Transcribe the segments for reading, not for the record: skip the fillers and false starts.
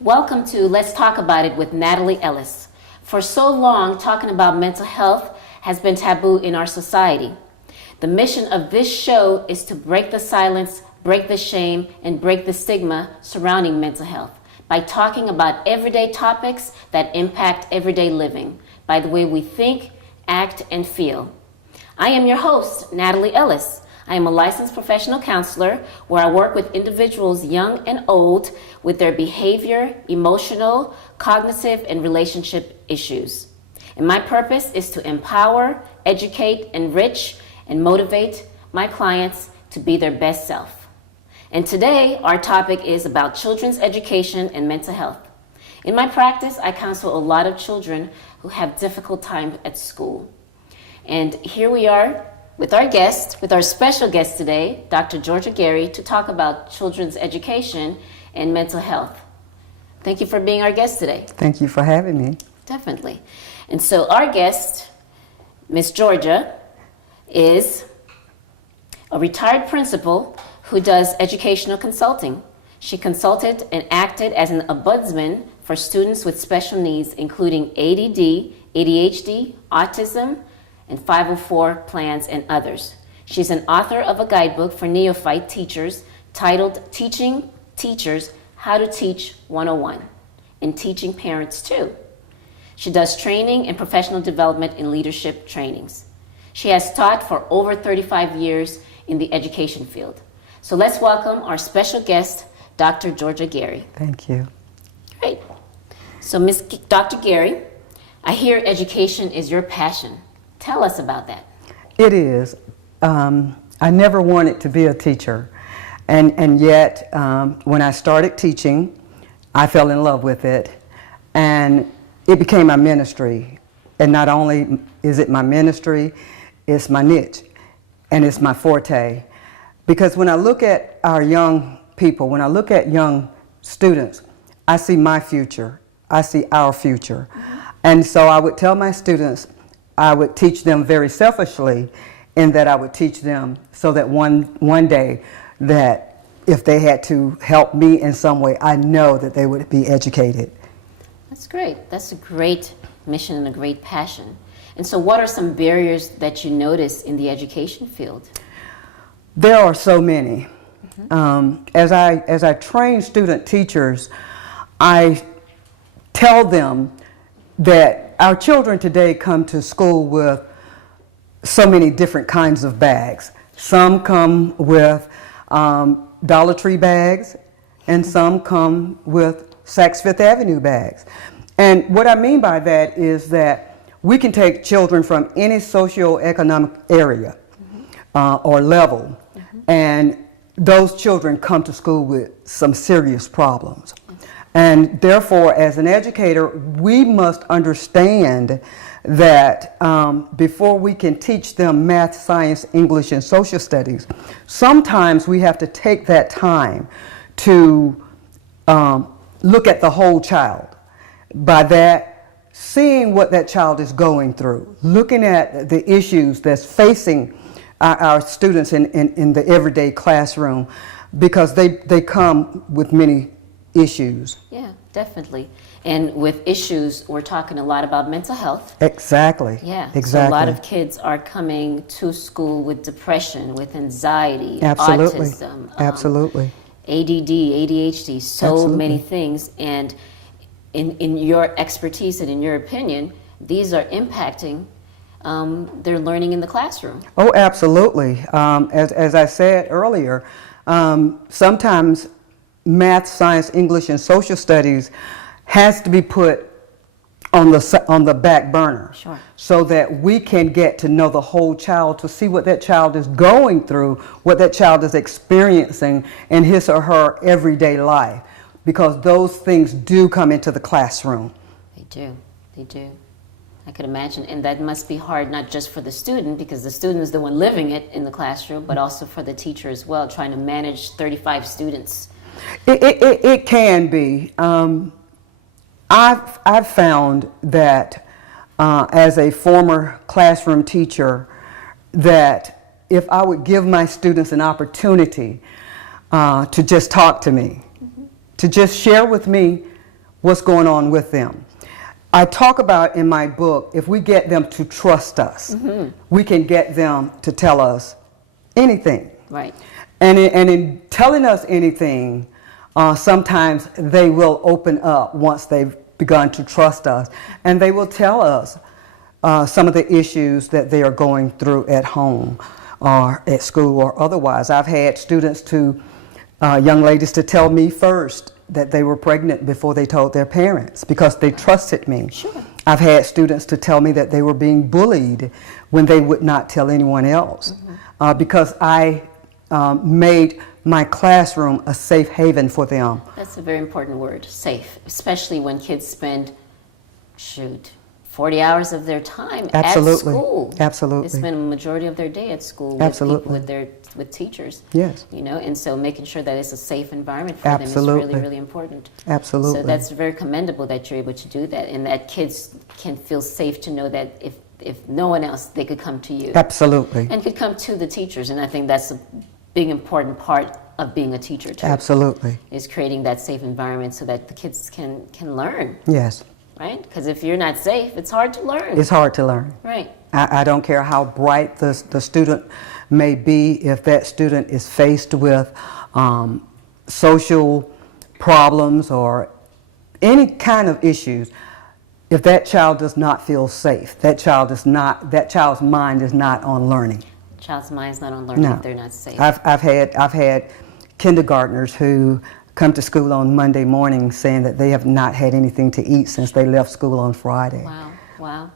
Welcome to Let's Talk About It with Nathalie Ellis. For so long, talking about mental health has been taboo in our society. The mission of this show is to break the silence, break the shame, and break the stigma surrounding mental health by talking about everyday topics that impact everyday living by the way we think, act, and feel. I am your host, Nathalie Ellis. I am a licensed professional counselor where I work with individuals young and old with their behavior, emotional, cognitive, and relationship issues. And my purpose is to empower, educate, enrich, and motivate my clients to be their best self. And today, our topic is about children's education and mental health. In my practice, I counsel a lot of children who have difficult time at school. And here we are with our special guest today, Dr. Georgia Gary, to talk about children's education and mental health. Thank you for being our guest today. Thank you for having me. Definitely. And so our guest, Miss Georgia, is a retired principal who does educational consulting. She consulted and acted as an ombudsman for students with special needs, including ADD, ADHD, autism, and 504 plans, and others. She's an author of a guidebook for neophyte teachers titled Teaching Teachers How to Teach 101 and Teaching Parents Too. She does training and professional development in leadership trainings. She has taught for over 35 years in the education field. So let's welcome our special guest, Dr. Georgia Gary. Thank you. Great. So Dr. Gary, I hear education is your passion. Tell us about that. It is. I never wanted to be a teacher. And yet, when I started teaching, I fell in love with it. And it became my ministry. And not only is it my ministry, it's my niche. And it's my forte. Because when I look at our young people, when I look at young students, I see my future. I see our future. And so I would tell my students, I would teach them very selfishly in that I would teach them so that one day that if they had to help me in some way, I know that they would be educated. That's great. That's a great mission and a great passion. And so what are some barriers that you notice in the education field? There are so many. As I train student teachers, I tell them that our children today come to school with so many different kinds of bags. Some come with Dollar Tree bags, and some come with Saks Fifth Avenue bags. And what I mean by that is that we can take children from any socioeconomic area or level, and those children come to school with some serious problems. And therefore, as an educator, we must understand that before we can teach them math, science, English, and social studies, sometimes we have to take that time to look at the whole child. By that, seeing what that child is going through, looking at the issues that's facing our students in the everyday classroom, because they come with many issues. Yeah, definitely. And with issues, we're talking a lot about mental health. Exactly. Yeah. Exactly. So a lot of kids are coming to school with depression, with anxiety, Absolutely. autism, Absolutely. ADD, ADHD, so Absolutely. many things. And in your expertise and in your opinion, these are impacting their learning in the classroom. Oh, absolutely. As I said earlier, sometimes math, science, English, and social studies has to be put on the back burner. Sure. So that we can get to know the whole child, to see what that child is going through, what that child is experiencing in his or her everyday life, because those things do come into the classroom. They do. I could imagine, and that must be hard not just for the student, because the student is the one living it in the classroom, but also for the teacher as well, trying to manage 35 students. It can be. I've found that as a former classroom teacher, that if I would give my students an opportunity to just talk to me, to just share with me what's going on with them. I talk about in my book, if we get them to trust us, we can get them to tell us anything. Right. And in telling us anything, sometimes they will open up once they've begun to trust us, and they will tell us some of the issues that they are going through at home or at school or otherwise. I've had students young ladies to tell me first that they were pregnant before they told their parents because they trusted me. Sure. I've had students to tell me that they were being bullied when they would not tell anyone else because I made my classroom a safe haven for them. That's a very important word, safe, especially when kids spend, 40 hours of their time Absolutely. at school. Absolutely. They spend a majority of their day at school Absolutely. with teachers. Yes. And so making sure that it's a safe environment for Absolutely. them is really, really important. Absolutely. So that's very commendable that you're able to do that, and that kids can feel safe to know that if no one else, they could come to you. Absolutely. And could come to the teachers, and I think that's a big important part of being a teacher too. Absolutely. Is creating that safe environment so that the kids can learn. Yes. Right? Because if you're not safe, it's hard to learn. It's hard to learn. Right. I don't care how bright the student may be, if that student is faced with social problems or any kind of issues, if that child does not feel safe, that child's mind is not on learning. Child's mind is not on learning if they're not safe. I've had kindergartnners who come to school on Monday morning saying that they have not had anything to eat since they left school on Friday. Wow.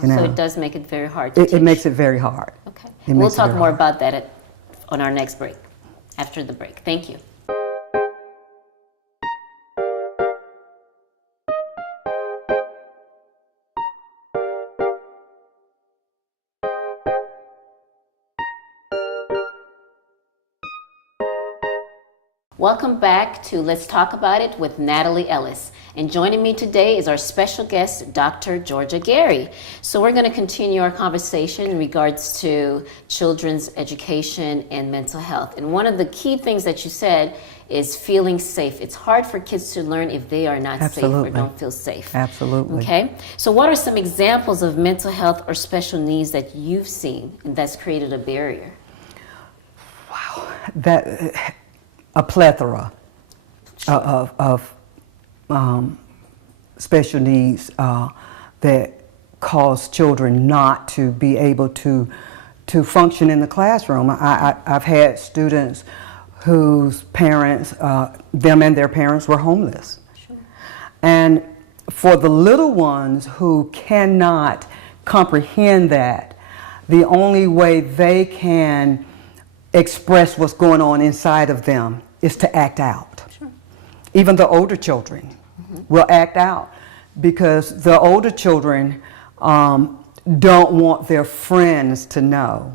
You know, so it does make it very hard to teach. It makes it very hard. Okay. We'll talk more hard. about that on our next break, after the break. Thank you. Welcome back to Let's Talk About It with Nathalie Ellis. And joining me today is our special guest, Dr. Georgia Gary. So we're going to continue our conversation in regards to children's education and mental health. And one of the key things that you said is feeling safe. It's hard for kids to learn if they are not Absolutely. safe or don't feel safe. Absolutely. Okay. So what are some examples of mental health or special needs that you've seen that's created a barrier? Wow. A plethora of special needs that cause children not to be able to function in the classroom. I've had students whose parents, them and their parents were homeless. Sure. And for the little ones who cannot comprehend that, the only way they can express what's going on inside of them is to act out. Sure. Even the older children will act out because the older children don't want their friends to know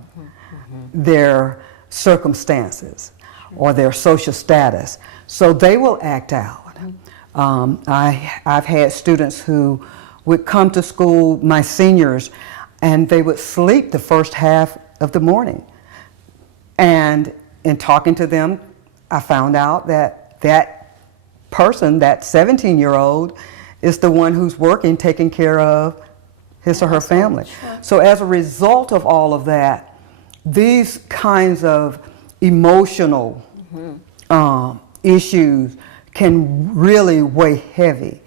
their circumstances or their social status, so they will act out. I've had students who would come to school, my seniors, and they would sleep the first half of the morning. And in talking to them, I found out that person, that 17-year-old, is the one who's working, taking care of his or her family. Sure. So as a result of all of that, these kinds of emotional issues can really weigh heavy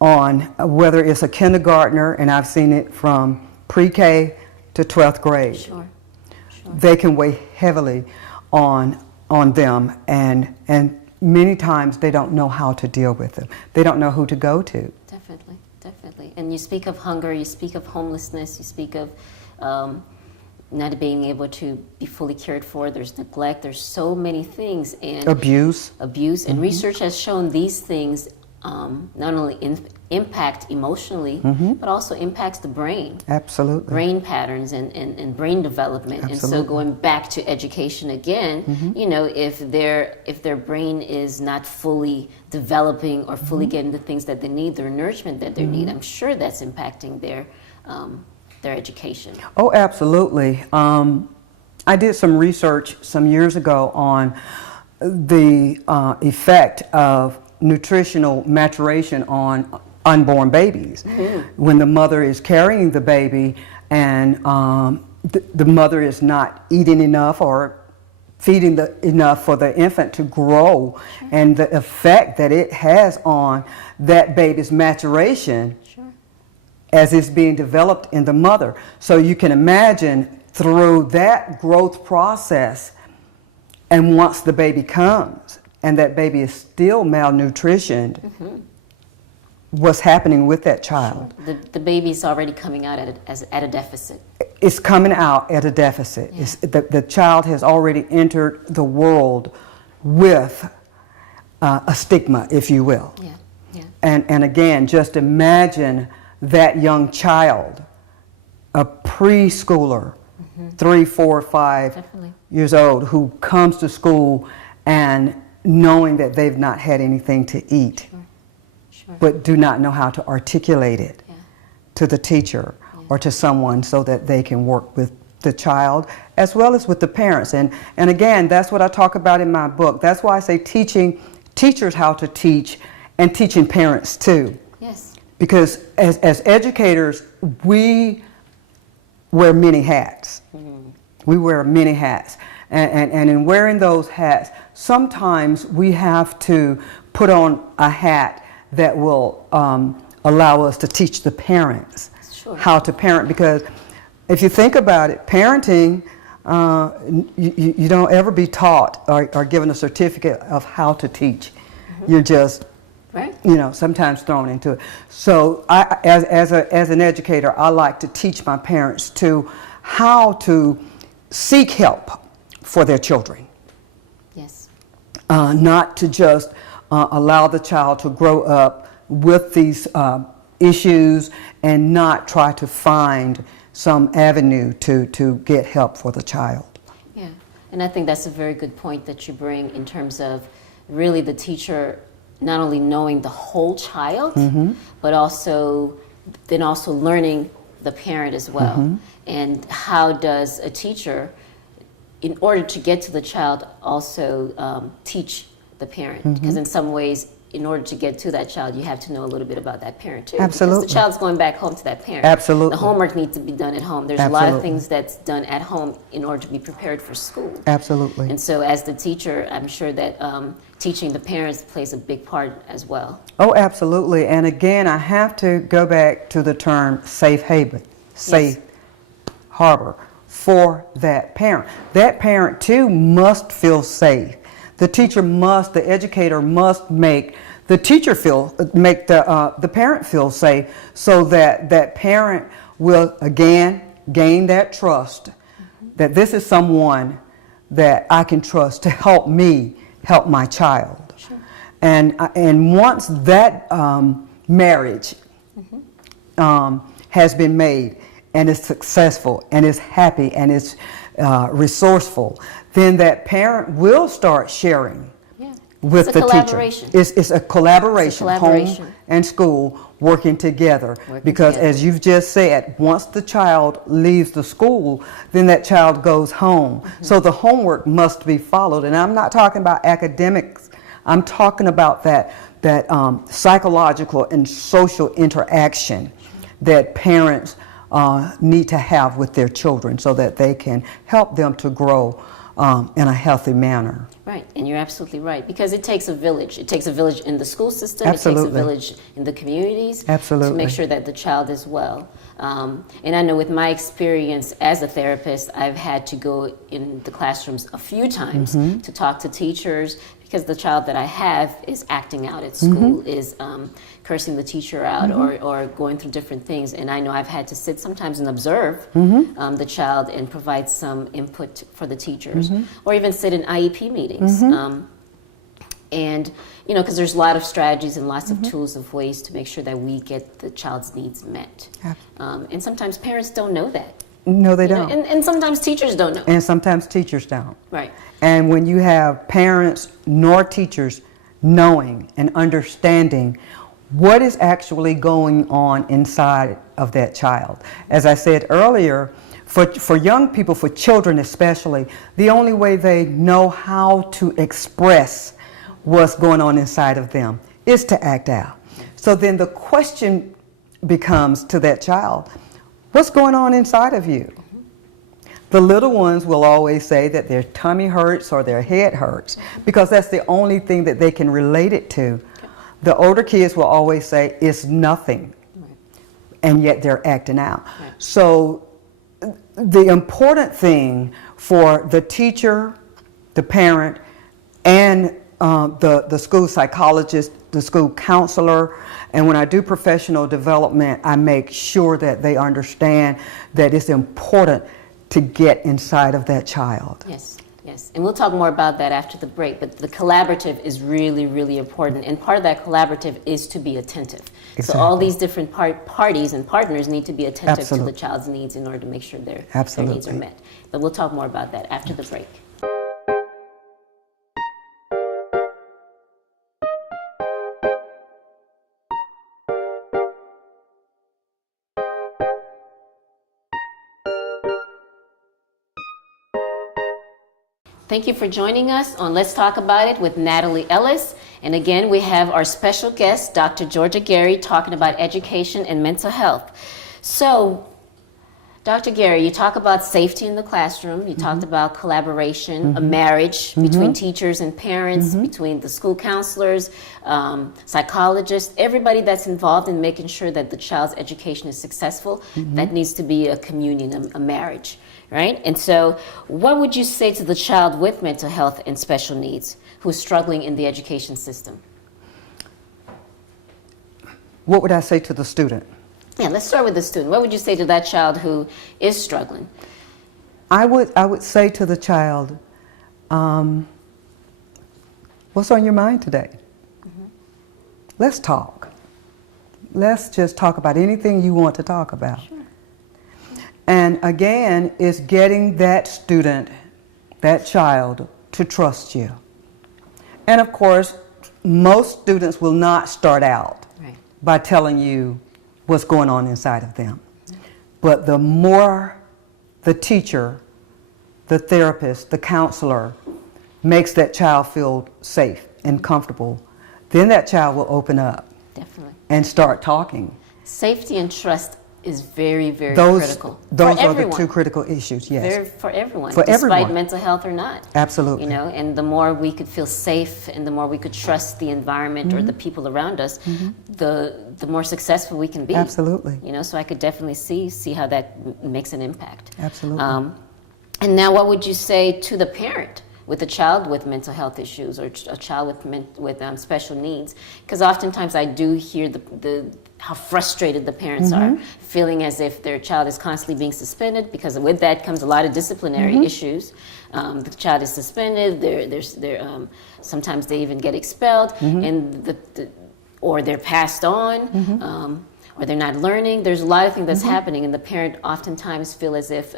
on whether it's a kindergartner, and I've seen it from pre-K to 12th grade. Sure. They can weigh heavily on them, and many times they don't know how to deal with them. They don't know who to go to. Definitely. And you speak of hunger, you speak of homelessness, you speak of not being able to be fully cared for. There's neglect. There's so many things. And Abuse. And research has shown these things not only impact emotionally, but also impacts the brain. Absolutely. Brain patterns and brain development. Absolutely. And so going back to education again, you know, if their brain is not fully developing or fully getting the things that they need, their nourishment that they need, I'm sure that's impacting their education. Oh, absolutely. I did some research some years ago on the effect of nutritional maturation on unborn babies. When the mother is carrying the baby and the mother is not eating enough or feeding enough for the infant to grow, and the effect that it has on that baby's maturation as it's being developed in the mother. So you can imagine through that growth process, and once the baby comes and that baby is still malnutritioned, what's happening with that child? The baby's already coming out at a deficit. It's coming out at a deficit. The child has already entered the world with a stigma, if you will. And again, just imagine that young child, a preschooler, 3, 4, 5 years old, who comes to school and knowing that they've not had anything to eat, but do not know how to articulate it to the teacher or to someone so that they can work with the child as well as with the parents. And again, that's what I talk about in my book. That's why I say teaching teachers how to teach and teaching parents too. Yes. Because as educators, we wear many hats. We wear many hats. And in wearing those hats, sometimes we have to put on a hat that will allow us to teach the parents how to parent. Because if you think about it, parenting, you don't ever be taught or given a certificate of how to teach. You're just, sometimes thrown into it. So as an educator, I like to teach my parents to how to seek help for their children. Yes. Not to just allow the child to grow up with these issues and not try to find some avenue to get help for the child. Yeah, and I think that's a very good point that you bring in terms of really the teacher not only knowing the whole child, but also learning the parent as well. And how does a teacher, in order to get to the child, also teach the parent? Because in some ways, in order to get to that child, you have to know a little bit about that parent too. Absolutely. Because the child's going back home to that parent. Absolutely. The homework needs to be done at home. There's a lot of things that's done at home in order to be prepared for school. Absolutely. And so as the teacher, I'm sure that teaching the parents plays a big part as well. Oh, absolutely. And again, I have to go back to the term safe haven, safe harbor for that parent. That parent too must feel safe. The teacher must, the educator must make the teacher make the parent feel safe, so that that parent will again gain that trust that this is someone that I can trust to help me help my child. And once that marriage has been made and is successful and is happy and is resourceful, then that parent will start sharing with the teacher. It's a collaboration, home and school working together. Because as you've just said, once the child leaves the school, then that child goes home. So the homework must be followed. And I'm not talking about academics. I'm talking about that psychological and social interaction that parents need to have with their children so that they can help them to grow in a healthy manner. Right, and you're absolutely right, because it takes a village. It takes a village in the school system. Absolutely. It takes a village in the communities. Absolutely. To make sure that the child is well. And I know with my experience as a therapist, I've had to go in the classrooms a few times to talk to teachers, because the child that I have is acting out at school, is cursing the teacher out or going through different things. And I know I've had to sit sometimes and observe the child and provide some input for the teachers, or even sit in IEP meetings. And, because there's a lot of strategies and lots of tools of ways to make sure that we get the child's needs met. And sometimes parents don't know that. No, they don't. And sometimes teachers don't know. And sometimes teachers don't. Right. And when you have parents nor teachers knowing and understanding what is actually going on inside of that child. As I said earlier, for young people, for children especially, the only way they know how to express what's going on inside of them is to act out. So then the question becomes to that child, what's going on inside of you? The little ones will always say that their tummy hurts or their head hurts because that's the only thing that they can relate it to. The older kids will always say it's nothing, and yet they're acting out. So the important thing for the teacher, the parent, and the school psychologist, the school counselor, and when I do professional development, I make sure that they understand that it's important to get inside of that child. Yes, yes. And we'll talk more about that after the break, but the collaborative is really, really important. And part of that collaborative is to be attentive. Exactly. So all these different parties and partners need to be attentive Absolutely. to the child's needs in order to make sure their needs are met. But we'll talk more about that after the break. Thank you for joining us on Let's Talk About It with Nathalie Ellis. And again, we have our special guest, Dr. Georgia Gary, talking about education and mental health. So, Dr. Gary, you talk about safety in the classroom. You talked about collaboration, a marriage between teachers and parents, between the school counselors, psychologists, everybody that's involved in making sure that the child's education is successful. That needs to be a communion, a marriage. Right? And so what would you say to the child with mental health and special needs who's struggling in the education system? What would I say to the student? Yeah, let's start with the student. What would you say to that child who is struggling? I would say to the child, what's on your mind today? Let's talk. Let's just talk about anything you want to talk about. Sure. And again, it's getting that student, that child, to trust you. And of course, most students will not start out by telling you what's going on inside of them. But the more the teacher, the therapist, the counselor makes that child feel safe and comfortable, then that child will open up. Definitely. And start talking. Safety and trust is very, very critical. Those are the two critical issues, yes. For everyone, for despite everyone. mental health or not. Absolutely. You know, and the more we could feel safe and the more we could trust the environment or the people around us, the more successful we can be. Absolutely. You know, so I could definitely see how that makes an impact. Absolutely. And now what would you say to the parent with a child with mental health issues or a child with special needs? Because oftentimes I do hear how frustrated the parents are, feeling as if their child is constantly being suspended, because with that comes a lot of disciplinary issues. The child is suspended, they're sometimes they even get expelled, and or they're passed on, or they're not learning. There's a lot of things that's happening, and the parent oftentimes feel as if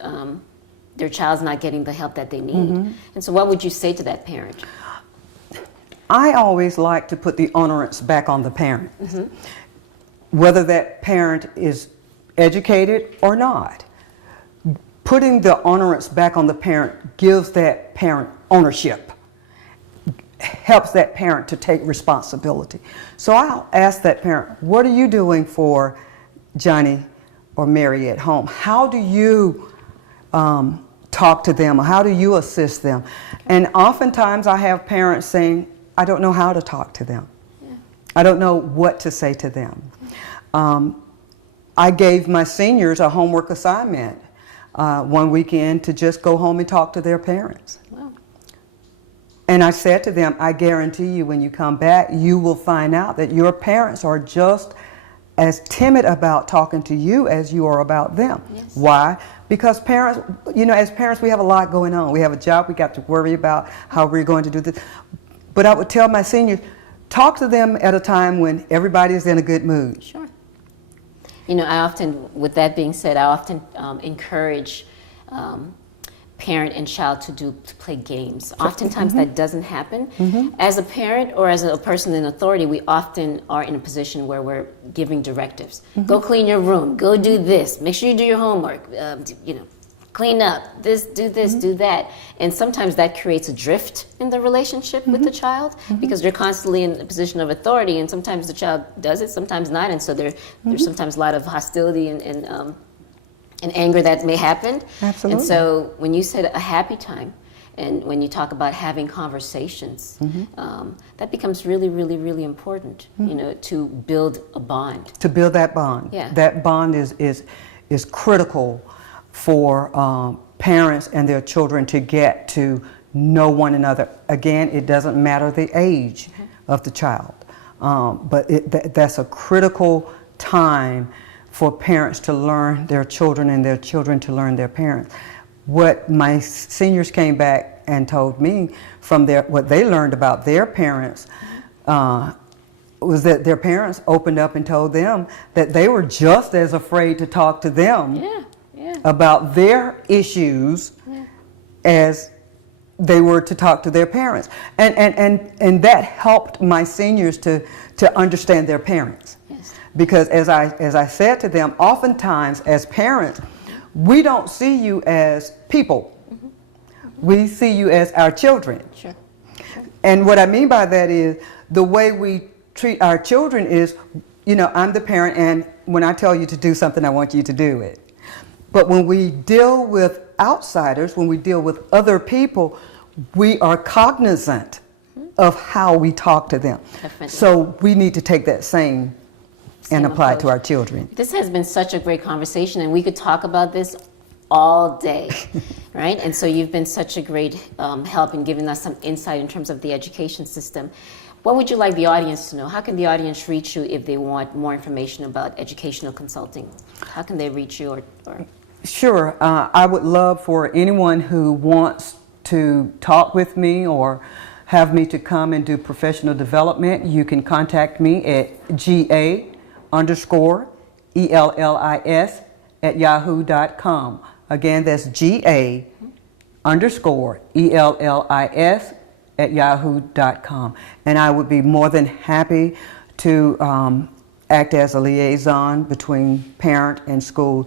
their child's not getting the help that they need. And so what would you say to that parent? I always like to put the onus back on the parent. Whether that parent is educated or not. Putting the onus back on the parent gives that parent ownership, helps that parent to take responsibility. So I'll ask that parent, what are you doing for Johnny or Mary at home? How do you talk to them? Or how do you assist them? And oftentimes I have parents saying, I don't know how to talk to them. I don't know what to say to them. I gave my seniors a homework assignment one weekend to just go home and talk to their parents. Wow. And I said to them, I guarantee you when you come back, you will find out that your parents are just as timid about talking to you as you are about them. Yes. Why? Because parents, you know, as parents we have a lot going on. We have a job, we got to worry about how we're going to do this. But I would tell my seniors, talk to them at a time when everybody's in a good mood. Sure. You know, I often, with that being said, I often encourage parent and child to play games. Oftentimes that doesn't happen. As a parent or as a person in authority, we often are in a position where we're giving directives. Go clean your room, go do this, make sure you do your homework, you know, clean up, do this, do that. And sometimes that creates a drift in the relationship with the child because they're constantly in a position of authority, and sometimes the child does it, sometimes not. And so there's sometimes a lot of hostility and anger that may happen. Absolutely. And so when you said a happy time, and when you talk about having conversations, that becomes really, really, really important, you know, to build a bond. To build that bond. Yeah. That bond is critical for parents and their children to get to know one another. Again, it doesn't matter the age of the child, but that's a critical time for parents to learn their children and their children to learn their parents. What my seniors came back and told me from what they learned about their parents was that their parents opened up and told them that they were just as afraid to talk to them about their issues as they were to talk to their parents. And that helped my seniors to understand their parents. Yes. Because as I said to them, oftentimes as parents, we don't see you as people. We see you as our children. Sure. And what I mean by that is the way we treat our children is, you know, I'm the parent, and when I tell you to do something, I want you to do it. But when we deal with outsiders, when we deal with other people, we are cognizant of how we talk to them. Definitely. So we need to take that same and apply it to our children. This has been such a great conversation, and we could talk about this all day, right? And so you've been such a great help in giving us some insight in terms of the education system. What would you like the audience to know? How can the audience reach you if they want more information about educational consulting? How can they reach you? Or? Sure. I would love for anyone who wants to talk with me or have me to come and do professional development. You can contact me at GA_ELLIS@yahoo.com. Again, that's GA_ELLIS@yahoo.com. And I would be more than happy to act as a liaison between parent and school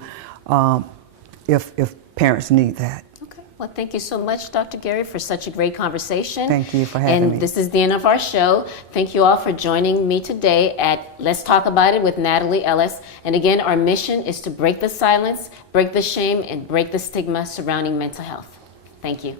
if parents need that. Okay. Well, thank you so much, Dr. Gary, for such a great conversation. Thank you for having me. And this is the end of our show. Thank you all for joining me today at Let's Talk About It with Nathalie Ellis. And again, our mission is to break the silence, break the shame, and break the stigma surrounding mental health. Thank you.